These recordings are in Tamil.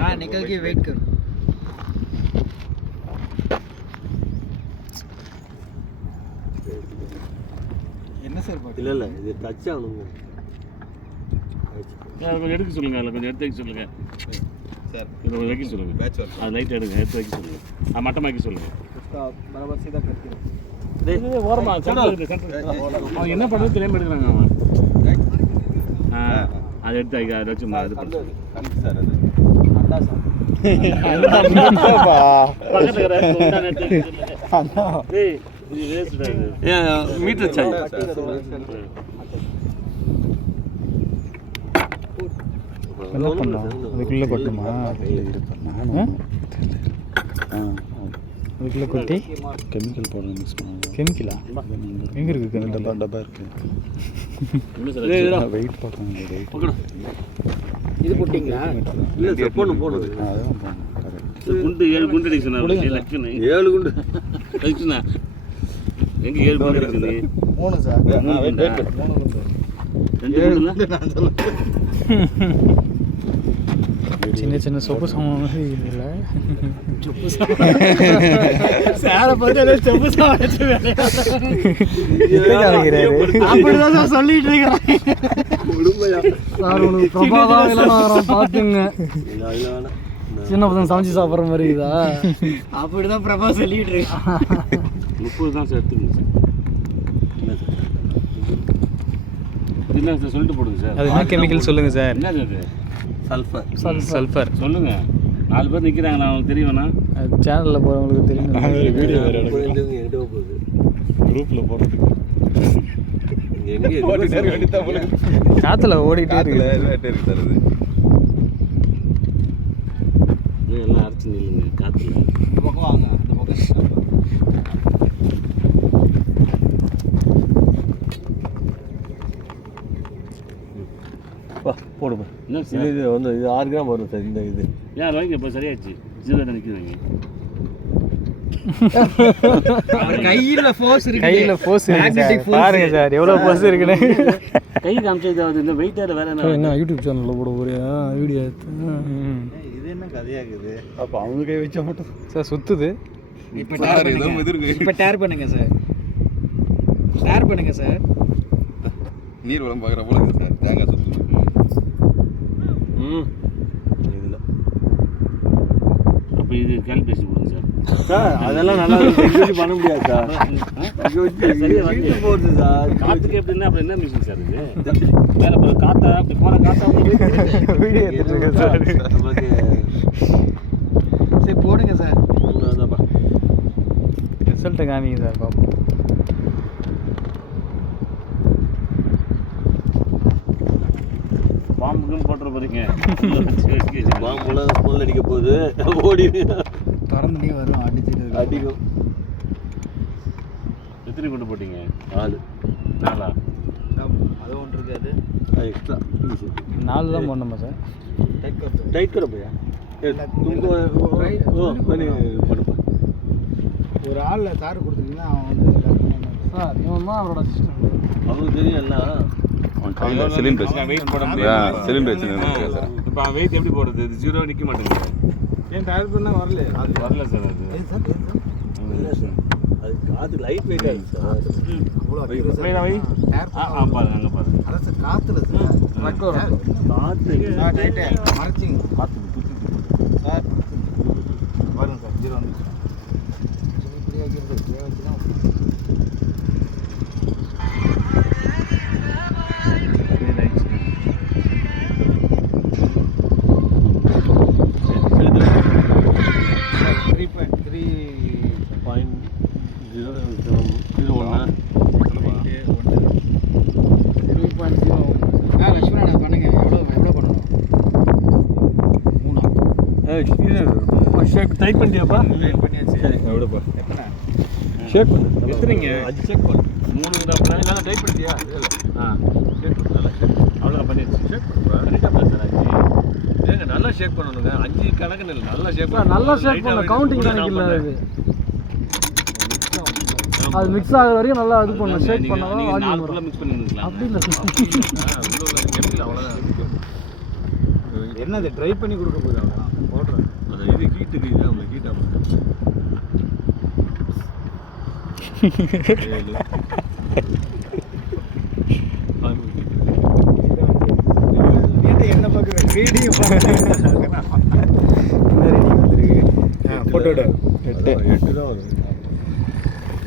हाँ निकल के वेट करो। என்ன சார் இல்ல இல்ல இது டச் ஆகணுங்க. கொஞ்சம் எடுக்க சொல்லுங்க, அதில் கொஞ்சம் எடுத்து வைக்க சொல்லுங்க சார். இதை கொஞ்சம் வைக்க சொல்லுங்க. அது லைட் எடுங்க, எடுத்து வைக்க சொல்லுங்க. மட்டமாக வைக்க சொல்லுங்க. बराबर सीधा करके ஓரமா அவன் என்ன பண்ணுறது தெரியாமல் எடுக்கிறாங்க அவன். அதை எடுத்து வைக்க, அதை வச்சு இது பண்ணு சார். அது அண்ணா சார் மீட்டர் சார்ஜ் என்ன பண்ணலாம் அதுக்குள்ளே கொட்டுமா? அதுக்குள்ளே கொட்டி கெமிக்கல் பவுடர் மிக்ஸ் பண்ணுவாங்க. கெமிக்கலா எங்கே இருக்குது? கெமிக்கல் டப்பா இருக்குது. வெயிட் பார்க்கணும். வெயிட் இது போட்டிங்களா? இல்லை சார், போடணும் அதெல்லாம் போகணும். குண்டு 7 குண்டு அடிச்சுண்ணா. 7 குண்டு அடிச்சுண்ணா. எங்கே 7 குண்டு அடிச்சுது? 3 சார். 3 குண்டு. 3 குண்டு. 2 குண்டு நான் சொல்லுவேன். சின்ன சின்ன சொப்பு சாமான் மாதிரி இல்லை. சாரை பார்த்து சொப்பு சாமான் அப்படிதான் சார் சொல்லிட்டு இருக்கிறேன். சார் உனக்கு பிரபாதம் எல்லாம் பார்த்துங்க. சின்ன பசங்க சமைச்சு சாப்பிட்ற மாதிரி இதா? அப்படிதான் பிரபா சொல்லிட்டு இருக்கேன். 30 தான் சார் எடுத்துக்கணும் சார். என்ன சார் சொல்லிட்டு போடுங்க சார். அது என்ன கெமிக்கல் சொல்லுங்கள் சார்? என்ன அது? சல்ஃபர் சொல்லுங்க. 4 பேர் நிற்கிறாங்களா, அவங்களுக்கு தெரியுமா? அது சேனலில் போகிறவங்களுக்கு தெரியும். வீடியோ போகுது குரூப்பில் போடுறதுக்கு எங்கே காற்றுல ஓடிட்டே இருக்கு. எல்லாம் அரைச்சி நில்லுங்க காற்றுல. இந்த பக்கம் வாங்க, அந்த பக்கம் போடுங்க. என்ன சார் இது வந்து இது 6 கிராம் வரும் சார். இந்த இது யார் வாங்க இப்போ சரியாச்சு. 0 நிற்கிறாங்க. கையில ஃபோர்ஸ் இருக்கு. கையில் ஃபோர்ஸ் இருக்கு. பாருங்க சார் எவ்வளோ ஃபோர்ஸ் இருக்குன்னு. கை காமிச்சது இந்த வெயிட்டாக வேற என்ன யூடியூப் சேனலில் போட போறியா வீடியோ எடுத்து? இது என்ன கதையாகுது? அப்போ அவங்க கை வச்சா மட்டும் சார் சுற்றுது. இப்போ டேர் பண்ணுங்க சார். டேர் பண்ணுங்க சார். நீர் வளம் பார்க்குற போல இருக்குது சார். தேங்காய் சுத்து இதில். அப்போ இது கால்குலேஷன் கொடுங்க சார். சார் அதெல்லாம் நல்லா இருக்கு. பண்ண முடியாது சார். சரியா வந்து போகுது சார். காற்றுக்கு எப்படின்னா அப்புறம் என்ன மிஷின் சார் இது? மேலே போகிற காற்றா அப்படி போகிற காற்றா வீடியோ எடுத்துட்டு இருக்கேன் சார். நமக்கு சரி போடுங்க சார். ரிசல்ட்டை காமிங்க சார் பார்ப்போம். பாம்புக்குன்னு போட்டுற போறீங்க. பாம்புலாம் ஸ்மெல் அடிக்க போகுது. ஓடி திறந்துட்டே வரும் அடிச்சுட்டு அடிக்கும். எத்தனை கொண்டு போட்டீங்க? 4. 4ஆ? அது ஒன்று இருக்காது. அது எக்ஸ்ட்ரா 4 தான் போடணுமா சார்? டைட் करो भैया तुमको वो मैंने पढ़ा ஒரு ஆள் தார் கொடுத்தீங்கன்னா அவன் வந்து சார் இவன் தான் அவரோட சிஸ்டம். அவங்களுக்கு தெரியும் எல்லாம். சிலிண்டர் வெயிட் போட முடியாது. சிலிண்டர் சார் இப்போ வெயிட் எப்படி போடுறது? இது 0 நிற்க மாட்டேங்குது. ஏன் டயர் பண்ணால் வரல? அது வரல சார். அது அது காற்று லைட் வெயிட் ஆகுது சார். அவ்வளோ பாருங்க அங்கே பாருங்க. அதான் சார் காற்றுல சார் காற்று டைட்டு மறைச்சிங்க காற்று குத்தி சார் வரும் சார் 0 வந்துச்சு. இப்படி வைக்கிறது இப்படியே வச்சு தான் ஷேக் டைட் பண்ணியாப்பா? பண்ணியாச்சு. சரி எவ்வளோப்பா? எத்தனை ஷேக் பண்ணு. எத்தனைங்க? 5 ஷேக் பண்ணு. 3 கிராம் நல்லா டைட் பண்ணிட்டியா? இல்லை ஷேக் பண்ணு. நல்லா ஷேக் அவ்வளோ பண்ணிடுச்சு. ஷேக் பண்ணுப்பா. பண்ணிட்டாப்ல சார் 5. ஏங்க நல்லா ஷேக் பண்ணணுங்க. 5 கணக்குன்னு இல்லை. நல்லா ஷேக் சார் நல்லா ஷேக் பண்ண கவுண்டிங் கணக்கு இல்லை இது. அது மிக்ஸ் ஆகிற வரைக்கும் நல்லா இது பண்ணணும். ஷேக் பண்ணாதான் நீங்கள் வாடி 4 வரும். மிக்ஸ் பண்ணிருக்கலாம். அப்படி இல்லை கெமிக்கல் அவ்வளோதான். என்ன அது ட்ரை பண்ணி கொடுக்க போகுது அவங்க போடுறேன் அது இது ஹீட்டுக்கு இது அவங்க ஹீட் ஆகும் என்ன பார்க்குறேன் ரீடிங் ஃபோட்டோ 8 தான் வரும்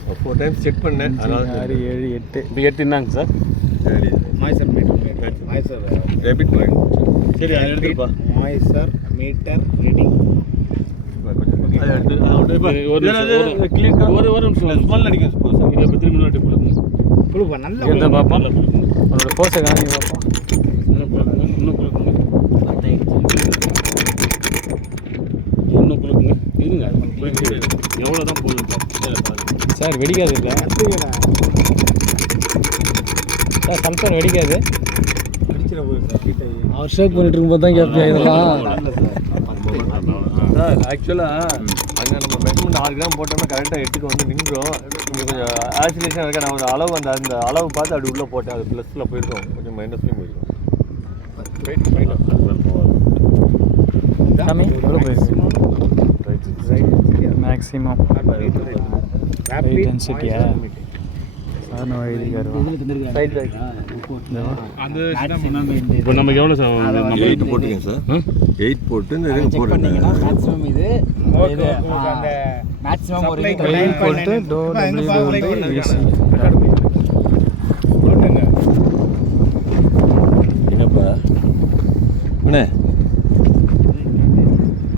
4 டைம்ஸ் செக் பண்ணேன் அதனால 6 7 8 இப்போ 8 என்னங்க சார் மாய்ச்சர் மீட்டர் மாய்ச்சர் டெபிட் பாயிண்ட் சரி அதை எடுத்துப்பா மாய்ச்சர் மீட்டர் ரீடிங் ஒரு நிமிஷம் ஸ்மெல் அடிக்கும் இதை பற்றி முன்னாடி கொடுங்க கொடுப்பா நல்லா இதை பார்ப்போம் அவனோட போஸை காணி பார்ப்போம் இன்னும் கொடுக்குங்க இன்னும் கொடுக்குங்க இருங்க எவ்வளோ தான் போதும் சார் வெடிக்காது இல்லை சார் சம்சார் வெடிக்காது அடிச்சிட போகுது சார் அவர் ஷேக் பண்ணிட்டு இருக்கும்போது தான் கேட்பியா இதெல்லாம் சார் ஆக்சுவலாக அங்கே நம்ம மெஷர்மெண்ட் 6 கிராம் போட்டோம்னா கரெக்டாக 8க்கு வந்து நின்றோம் கொஞ்சம் ஆசிலேஷன் இருக்க நான் ஒரு அளவு அந்த அளவு பார்த்து அப்படி உள்ளே போட்டேன் அது ப்ளஸில் போயிருக்கோம் கொஞ்சம் மைனஸ்லேயும் போயிருக்கோம் சாமி எவ்வளோ போயிருக்கு மேக்ஸிமம் டென்சிட்டியா சாதாரண எழுதிக்காரு இப்போ நமக்கு எவ்வளோ சார் 8 போட்டுக்கங்க சார் 8 போட்டு இந்த இது போடுறீங்க மேக்ஸிமம் இது அந்த மேக்ஸிமம் ஒரு போட்டு டோ என்னப்பா